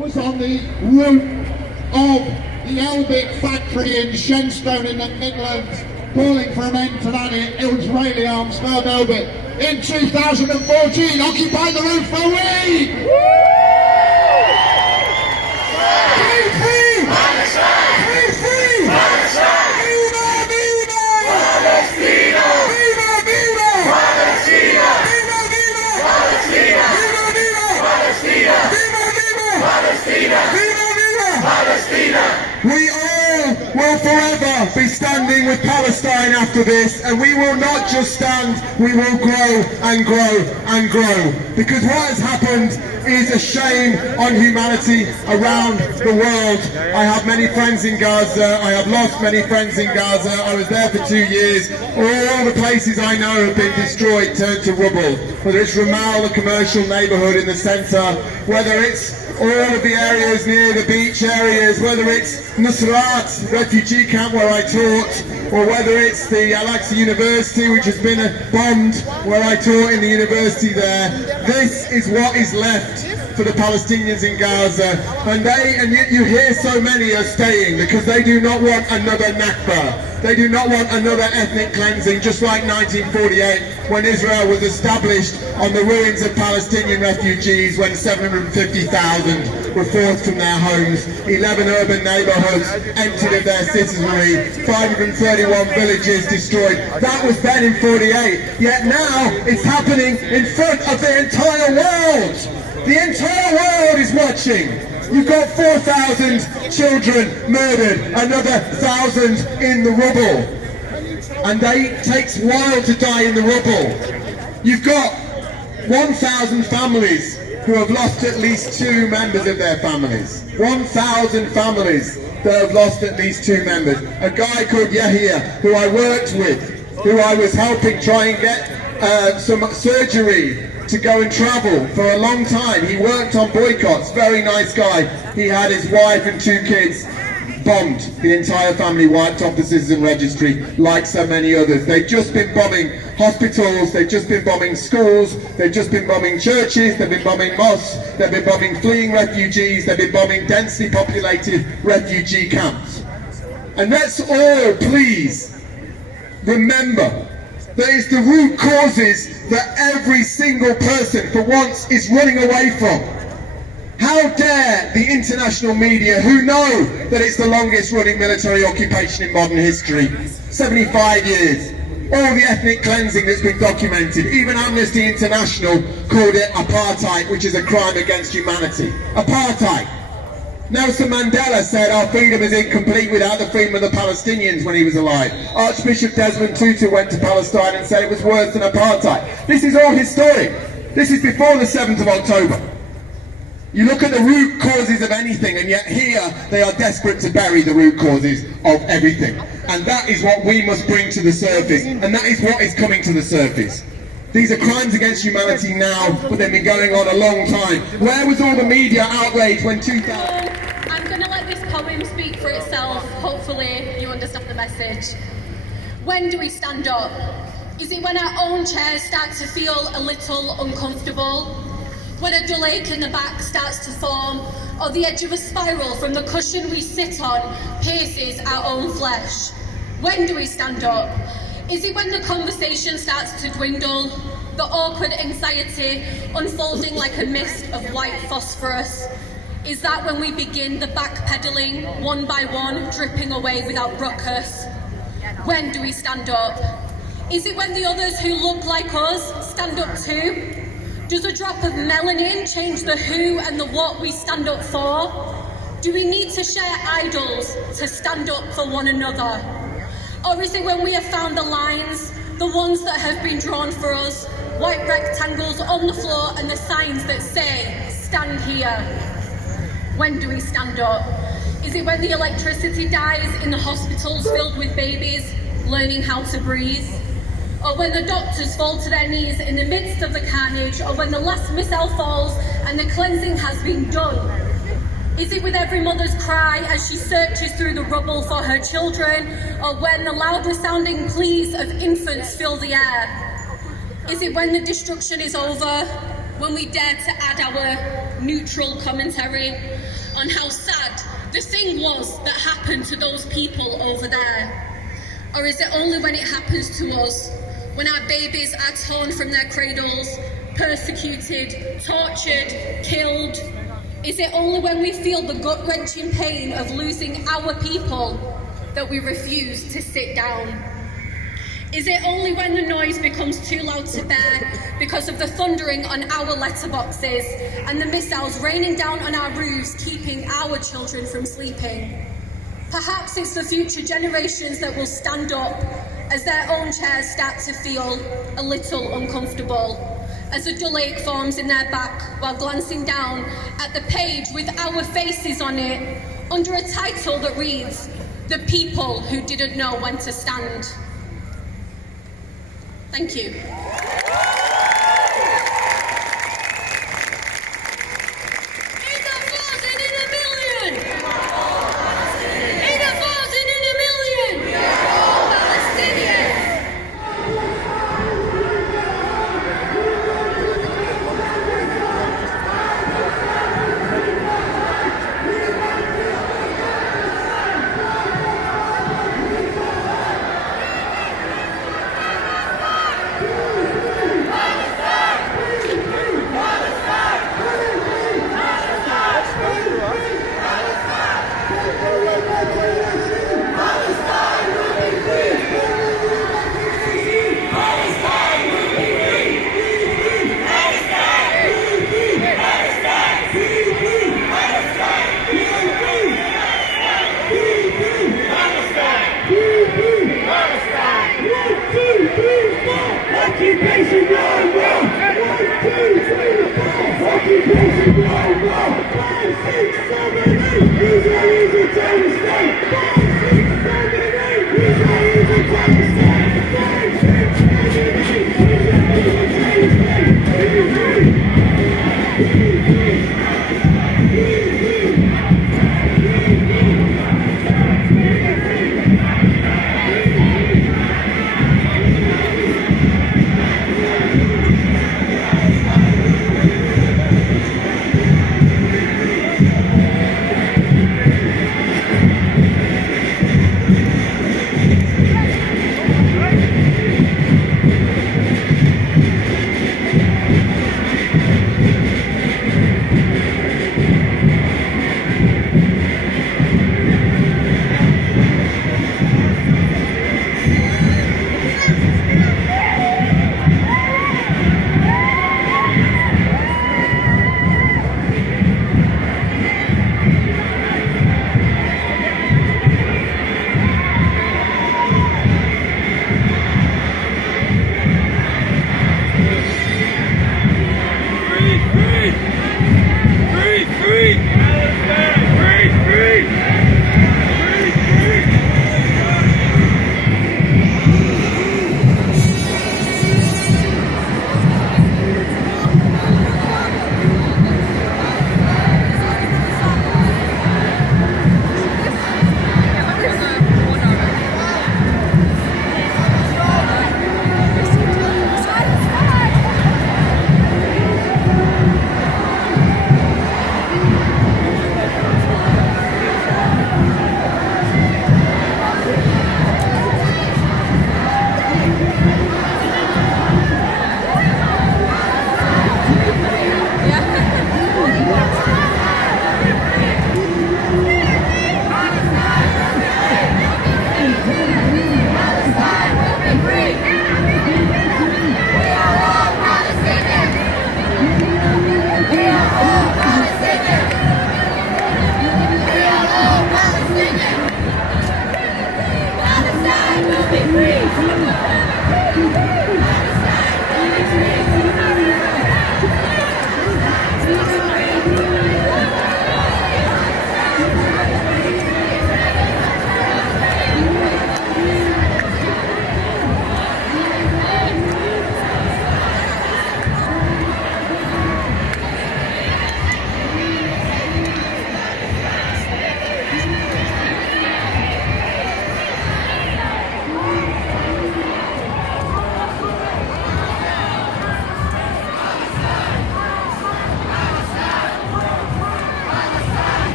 was on the roof of the Elbit factory in Shenstone in the Midlands, calling for an end to that Israeli arms firm Elbit. In 2014, occupied the roof for a week! We all will forever be standing with Palestine after this, and we will not just stand, we will grow and grow and grow. Because what has happened is a shame on humanity around the world. I have many friends in Gaza, I have lost many friends in Gaza, I was there for 2 years. All the places I know have been destroyed, turned to rubble. Whether it's Ramal, the commercial neighbourhood in the centre, whether it's all of the areas near the beach areas, whether it's Nusrat refugee camp where I taught, or whether it's the Al-Aqsa University which has been bombed where I taught in the university there. This is what is left for the Palestinians in Gaza, and yet you hear so many are staying because they do not want another Nakba. They do not want another ethnic cleansing, just like 1948 when Israel was established on the ruins of Palestinian refugees, when 750,000 were forced from their homes, 11 urban neighbourhoods emptied of their citizenry, 531 villages destroyed. That was then in 48, yet now it's happening in front of the entire world. The entire world is watching. You've got 4,000 children murdered, another 1,000 in the rubble. And it takes a while to die in the rubble. You've got 1,000 families who have lost at least 2 members of their families. 1,000 families that have lost at least 2 members. A guy called Yahya, who I worked with, who I was helping try and get some surgery to go and travel for a long time. He worked on boycotts, very nice guy. He had his wife and 2 kids bombed, the entire family wiped off the citizen registry, like so many others. They've just been bombing hospitals, they've just been bombing schools, they've just been bombing churches, they've been bombing mosques, they've been bombing fleeing refugees, they've been bombing densely populated refugee camps. And let's all please remember that it's the root causes that every single person for once is running away from. How dare the international media, who know that it's the longest running military occupation in modern history, 75 years, all the ethnic cleansing that's been documented, even Amnesty International called it apartheid, which is a crime against humanity. Apartheid. Nelson Mandela said our freedom is incomplete without the freedom of the Palestinians when he was alive. Archbishop Desmond Tutu went to Palestine and said it was worse than apartheid. This is all historic. This is before the 7th of October. You look at the root causes of anything, and yet here they are desperate to bury the root causes of everything. And that is what we must bring to the surface, and that is what is coming to the surface. These are crimes against humanity now, but they've been going on a long time. Where was all the media outrage when 2000... I'm going to let this poem speak for itself. Hopefully you understand the message. When do we stand up? Is it when our own chairs start to feel a little uncomfortable? When a dull ache in the back starts to form, or the edge of a spiral from the cushion we sit on pierces our own flesh? When do we stand up? Is it when the conversation starts to dwindle, the awkward anxiety unfolding like a mist of white phosphorus? Is that when we begin the backpedaling, one by one, dripping away without ruckus? When do we stand up? Is it when the others who look like us stand up too? Does a drop of melanin change the who and the what we stand up for? Do we need to share idols to stand up for one another? Or is it when we have found the lines, the ones that have been drawn for us, white rectangles on the floor and the signs that say, stand here? When do we stand up? Is it when the electricity dies in the hospitals filled with babies learning how to breathe? Or when the doctors fall to their knees in the midst of the carnage, or when the last missile falls and the cleansing has been done? Is it with every mother's cry as she searches through the rubble for her children, or when the louder sounding pleas of infants fill the air? Is it when the destruction is over, when we dare to add our neutral commentary on how sad the thing was that happened to those people over there? Or is it only when it happens to us, when our babies are torn from their cradles, persecuted, tortured, killed? Is it only when we feel the gut-wrenching pain of losing our people that we refuse to sit down? Is it only when the noise becomes too loud to bear because of the thundering on our letterboxes and the missiles raining down on our roofs, keeping our children from sleeping? Perhaps it's the future generations that will stand up as their own chairs start to feel a little uncomfortable, as a dull ache forms in their back while glancing down at the page with our faces on it under a title that reads, "The People Who Didn't Know When to Stand." Thank you. Ain't a thousand in a million! Ain't a thousand in a million! We are all Palestinians!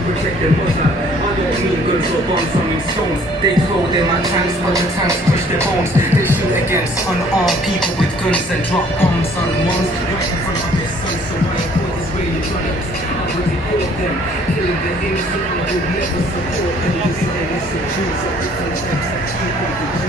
Protect their mother. I don't mean guns or bombs, I mean stones. They throw them at tanks, but the tanks push their bones. They shoot against unarmed people with guns and drop bombs on ones right in front of their sons. So my report is really running. I will report them, killing the innocent. I will never support them. This is the truth of different steps that keep on